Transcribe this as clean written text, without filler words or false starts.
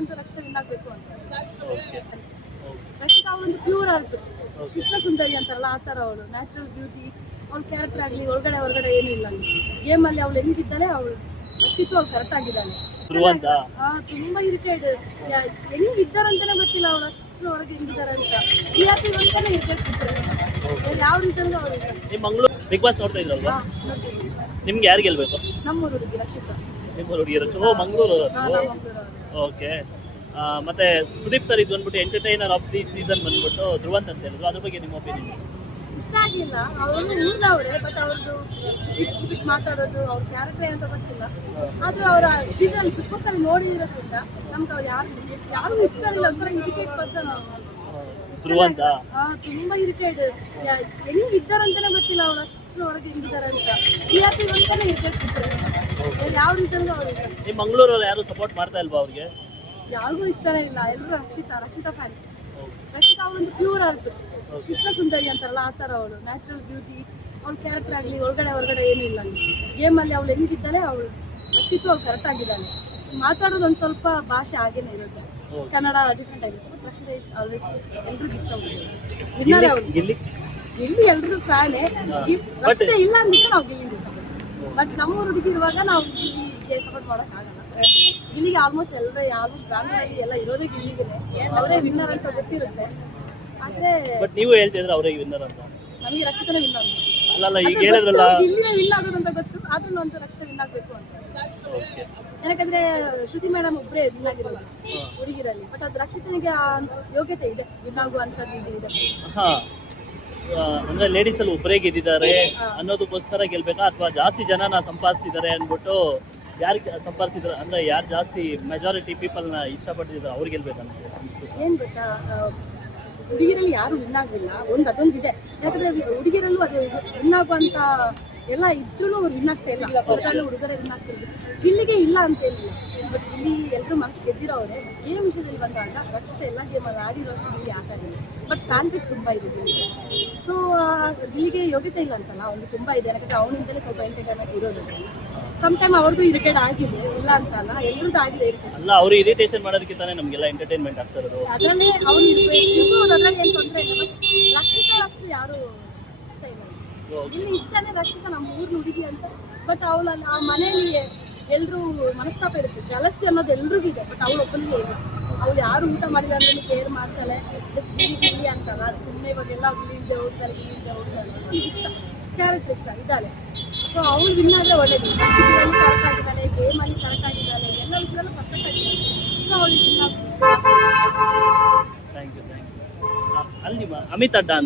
ಅಂತ ರಕ್ಷಣೆ ವಿನ್ ಆಗ್ಬೇಕು ಅಂತ. ಓಕೆ ರಕ್ಷಿತಾ ಅವಳೊಂದು ಪ್ಯೂರ್ ಆರ್ಟ್, ಕೃಷ್ಣ ಸುಂದರಿ ಅಂತಾರಲ್ಲ ಆ ಥರ ಅವಳು ನ್ಯಾಚುರಲ್ ಬ್ಯೂಟಿ. ಅವಳ ಕ್ಯಾರೆಕ್ಟರ್ ಆಗಲಿ ಹೊರಗಡೆ ಏನೂ ಇಲ್ಲ. ಗೇಮಲ್ಲಿ ಅವಳು ಹೆಂಗಿದ್ದಾಳೆ, ಅವಳು ವ್ಯಕ್ತಿತ್ವ ಅವ್ಳು ಕರೆಕ್ಟ್ ಆಗಿದ್ದಾಳೆ. ಧ್ರುವಂತ ತುಂಬಾ ಇರಿಟೇಡ್, ಹೆಂಗ್ ಇದ್ದಾರಂತಾನೆ ಗೊತ್ತಿಲ್ಲ ಅವ್ರು, ಅಷ್ಟು ಹೊರಗೆ ಹೆಂಗಿದ್ದಾರೆ ಅಂತ. TRP ಅಂತಾನೆ ಇರ್ಬೇಕು, ಯಾವ ರೀಸನ್ ಅವ್ರು. ನಿಮ್ಮ ಮಂಗಳೂರು ಬಿಗ್ ಬಾಸ್ ನೋಡ್ತಾ ಇದ್ರಲ್ವಾ, ನಿಮ್ಗೆ ಯಾರು ಗೆಲ್ಬೇಕು? ನಮ್ಮೂರು ಹುಡುಗಿ ರಕ್ಷಿತಾ. ನಿಮ್ಮ ಹುಡುಗಿರು? ಓ ಮಂಗಳೂರು. ಮಂಗಳೂರು. ಓಕೆ. ಮತ್ತೆ ಸುದೀಪ್ ಸರ್ ಇದು ಬಂದ್ಬಿಟ್ಟು ಎಂಟರ್ಟೈನರ್ ಆಫ್ ದಿ ಸೀಸನ್ ಬಂದ್ಬಿಟ್ಟು ಧ್ರುವಂತ್ ಅಂತ ಹೇಳಿದ್ರು, ಅದ್ರ ಬಗ್ಗೆ ನಿಮ್ಮ ಒಪಿನಿಯನ್? ಇಷ್ಟ ಆಗಿಲ್ಲ. ಅವರು ಊರ್ನವ್ರೆ, ಬಟ್ ಅವ್ರದ್ದು ಬಿಟ್ಟು ಮಾತಾಡೋದು, ಅವ್ರ ಕ್ಯಾರೆಕ್ಟರ್ ಅಂತ ಗೊತ್ತಿಲ್ಲ. ಆದ್ರೂ ಅವರ ಸೀಸನ್ ಬಿಗ್ ಬಾಸ್ ಅಲ್ಲಿ ನೋಡಿರೋದ್ರಿಂದ ನಮ್ಗೆ ಅವ್ರು ಯಾರು ಇಷ್ಟ ಇಲ್ಲ. ಒಂಥರ ಇರಿಟೇಟ್ ಪರ್ಸನ್ ಧ್ರುವಂತ. ತುಂಬಾ ಇರಿಟೇಡ್, ಹೆಂಗ್ ಇದ್ದಾರಂತಾನೆ ಗೊತ್ತಿಲ್ಲ ಅವ್ರು, ಅಷ್ಟು ಹೊರಗೆ ಹೆಂಗಿದ್ದಾರೆ ಅಂತ. TRP ಅಂತಾನೆ ಇರ್ಬೇಕು, ಯಾವ ರೀಸನ್ ಅವ್ರು. ನಿಮ್ಮ ಮಂಗಳೂರಲ್ಲಿ ಯಾರು ಸಪೋರ್ಟ್ ಮಾಡ್ತಾ ಇಲ್ವಾ ಅವ್ರಿಗೆ? ಯಾರಿಗೂ ಇಷ್ಟನೇ ಇಲ್ಲ, ಎಲ್ಲರೂ ರಕ್ಷಿತಾ ಫ್ಯಾನ್ಸ್. ರಕ್ಷಿತಾ ಅವಳೊಂದು ಪ್ಯೂರ್ ಆರ್ಟ್, ಕೃಷ್ಣ ಸುಂದರಿ ಅಂತಾರಲ್ಲ ಆ ಥರ ಅವಳು ನ್ಯಾಚುರಲ್ ಬ್ಯೂಟಿ. ಅವಳ ಕ್ಯಾರೆಕ್ಟರ್ ಆಗಲಿ ಹೊರಗಡೆ ಏನೂ ಇಲ್ಲ. ಗೇಮಲ್ಲಿ ಅವಳು ಹೆಂಗಿದ್ದಾಳೆ, ಅವಳು ವ್ಯಕ್ತಿತ್ವ ಅವ್ಳು ಕರೆಕ್ಟ್ ಆಗಿದ್ದಾಳೆ. ಮಾತಾಡೋದು ಒಂದು ಸ್ವಲ್ಪ ಭಾಷೆ ಹಾಗೇನೆ ಇರುತ್ತೆ, ಕನ್ನಡ ಡಿಫ್ರೆಂಟ್ ಆಗಿರುತ್ತೆ. ಬಟ್ ರಕ್ಷಿತಾ ಇಸ್ ಆಲ್ವೇಸ್ ಎಲ್ರಿಗೂ ಇಷ್ಟ ಆಗುತ್ತೆ. ವಿನ್ನರೇ ಅವಳು. ಇಲ್ಲಿ ಎಲ್ರಿಗೂ ಫ್ಯಾನೇ. ರಕ್ಷಿತಾ ಇಲ್ಲ ಅಂದಿದ್ರೆ ನಾವು ಗಿಲ್ಲಿಗೆ ಸಪೋರ್ಟ್, ಬಟ್ ನಮ್ಮ ಹುಡುಗಿ ಇರುವಾಗ ನಾವು ಗಿಲ್ಲಿಗೆ ಸಪೋರ್ಟ್ ಮಾಡೋಕ್ಕಾಗಲ್ಲ. ಗಿಲ್ಲಿಗೆ ಆಲ್ಮೋಸ್ಟ್ ಬ್ಯಾಂಗ್ಳೂರಲ್ಲಿ ಎಲ್ಲ ಇರೋದೇ ಗಿಲ್ಲಿಗೆ, ಅವರೇ ವಿನ್ನರ್ ಅಂತ ಗೊತ್ತಿರುತ್ತೆ. ಆದ್ರೆ ಬಟ್ ನೀವು ಹೇಳ್ತಿದ್ರೆ ಅವರೇ ವಿನ್ನರ್ ಅಂತ. ನಮಗೆ ರಕ್ಷಿತಾನೇ ವಿನ್ನರ್ ಅಲ್ಲ, ಈಗ ಹೇಳಿದ್ರಲ್ಲ ಗಿಲ್ಲಿನೇ ವಿನ್ ಆಗೋದು ಅಂತ ಗೊತ್ತು, ಆದ್ರೂ ಅಂತ ರಕ್ಷಿತಾ ವಿನ್ ಆಗಬೇಕು ಅಂತ. ಯಾಕಂದ್ರೆ ಶ್ರುತಿ ಮೇಡಮ್ ಒಬ್ಬರೇ ವಿನ್ ಆಗಿರೋದು ಹುಡುಗಿರಲ್ಲಿ, ಬಟ್ ಅದು ರಕ್ಷಿತನಿಗೆ ಯೋಗ್ಯತೆ ಇದೆ ವಿನ್ ಆಗುವಂಥದ್ದು ಇದೆ. ಹಾ, ಅಂದ್ರೆ ಲೇಡೀಸ್ ಅಲ್ಲಿ ಒಬ್ಬರೇ ಗೆದ್ದಿದ್ದಾರೆ ಅನ್ನೋದಕ್ಕೋಸ್ಕರ ಗೆಲ್ಬೇಕಾ, ಅಥವಾ ಜಾಸ್ತಿ ಜನನ ಸಂಪಾದಿಸಿದ್ದಾರೆ ಅಂದ್ಬಿಟ್ಟು ಯಾರು ಸಂಪಾದಿಸಿದ್ದಾರೆ ಅಂದ್ರೆ ಯಾರು ಜಾಸ್ತಿ ಮೆಜಾರಿಟಿ ಪೀಪಲ್ನ ಇಷ್ಟಪಟ್ಟಿದ್ದಾರೆ ಅವ್ರು ಗೆಲ್ಬೇಕಂತ ಏನ್ ಗೊತ್ತಾ, ಹುಡುಗಿರಲ್ಲಿ ಯಾರು ವಿನ್ ಆಗಲಿಲ್ಲ, ಅದೊಂದಿದೆ. ಯಾಕಂದ್ರೆ ಹುಡುಗಿರಲ್ಲೂ ಅದು ವಿನ್ ಆಗುವಂತ ಎಲ್ಲ ಇದ್ರೂ ಅವ್ರು ವಿನ್ ಆಗ್ತಾ ಇಲ್ಲ, ಹುಡುಗರೇ ವಿನ್ ಆಗ್ತಿರೋದು. ಗಿಲ್ಲಿಗೆ ಇಲ್ಲ ಅಂತ ಹೇಳಿಲ್ಲ, ಬಟ್ ಇಲ್ಲಿ ಎಲ್ಲರೂ ಮನಸ್ಸು ಗೆದ್ದಿರೋರೆ. ಗೇಮ್ ವಿಷಯದಲ್ಲಿ ಬಂದಾಗ ರಕ್ಷಿತ ಎಲ್ಲ ಗೇಮಲ್ಲಿ ಆಡಿರೋ ಅಷ್ಟು ಗಿಲ್ಲಿ ಆಟಾಡಿಲ್ಲ, ಬಟ್ ಕಾನ್ಫಿಡೆನ್ಸ್ ತುಂಬ ಇದೆ ಗಿಲ್ಲಿಗೆ. ಸೊ ಗಿಲ್ಲಿಗೆ ಯೋಗ್ಯತೆ ಇಲ್ಲ ಅಂತಲ್ಲ, ಅವ್ನಿಗೆ ತುಂಬ ಇದೆ. ಯಾಕಂದ್ರೆ ಅವನಿಂದಲೇ ಸ್ವಲ್ಪ ಎಂಟರ್ಟೈನ್ಮೆಂಟ್ ಇರೋದು. ಸಮ್ಟೈಮ್ ಅವ್ರಿಗೂ ಇರಿಟೇಟ್ ಆಗಿದೆ, ಇಲ್ಲ ಅಂತಲ್ಲ, ಎಲ್ಲರದ್ದು ಆಗಿದೆ ಇರುತ್ತೆ. ಅಲ್ಲ, ಅವರು ಇರಿಟೇಷನ್ ಮಾಡೋದಕ್ಕಿಂತಾನೆ ನಮಗೆಲ್ಲ ಎಂಟರ್ಟೈನ್ಮೆಂಟ್ ಆಗ್ತಾ ಇರೋದು. ಅದರಲ್ಲೇ ಅವ್ನು ಇರ್ಬೋದು, ಅದ್ರಲ್ಲಿ ಏನು ತೊಂದರೆ ಇಲ್ಲ. ಬಟ್ ರಕ್ಷಿತಾ ಅಷ್ಟು ಯಾರು ಇಷ್ಟ ಇಲ್ಲ. ಇಲ್ಲಿ ಇಷ್ಟನೇ ರಕ್ಷಿತಾ ನಮ್ಮ ಊರಿನ ಹುಡುಗಿ ಅಂತ, ಬಟ್ ಅವಳಲ್ಲಿ ಆ ಮನೆಯಲ್ಲಿ ಎಲ್ಲರೂ ಮನಸ್ತಾಪ ಇರುತ್ತೆ, ಜಲಸಿ ಅನ್ನೋದು ಎಲ್ರಿಗೂ ಇದೆ. ಬಟ್ ಅವಳು ಒಬ್ಬನಿಗೆ ಇದೆ, ಅವಳು ಯಾರು ಊಟ ಮಾಡಿಲ್ಲ ಅಂದ್ರೆ ಕೇರ್ ಮಾಡ್ತಾಳೆ, ಜಸ್ಟ್ ಗಿಲ್ಲಿ ಅಂತಲ್ಲ, ಅದು ಸುಮ್ಮನೆ ಇವಾಗೆಲ್ಲ ಗಿಲ್ಲಿಂದೆ ಹೋಗ್ತಾರೆ ಈಗ ಇಷ್ಟ, ಕ್ಯಾರೆಕ್ಟರ್ ಇಷ್ಟ ಇದ್ದಾಳೆ. ಸೊ ಅವಳು ವಿನ್ ಆದರೆ ಒಳ್ಳೇದು. ಕರೆಕ್ಟ್ ಆಗಿದ್ದಾಳೆ, ಗೇಮಲ್ಲಿ ಕರೆಕ್ಟ್ ಆಗಿದ್ದಾಳೆ, ಎಲ್ಲ ವಿಷಯದಲ್ಲೂ ಪರ್ಫೆಕ್ಟ್ ಆಗಿದ್ದಾಳೆ. ಸೊ ಅವಳಿಗೆ ವಿನ್ ಥ್ಯಾಂಕ್ ಯು. ಅಲ್ಲಿ ಅಮಿತ್ ಅಡ್ಡ ಅಂತ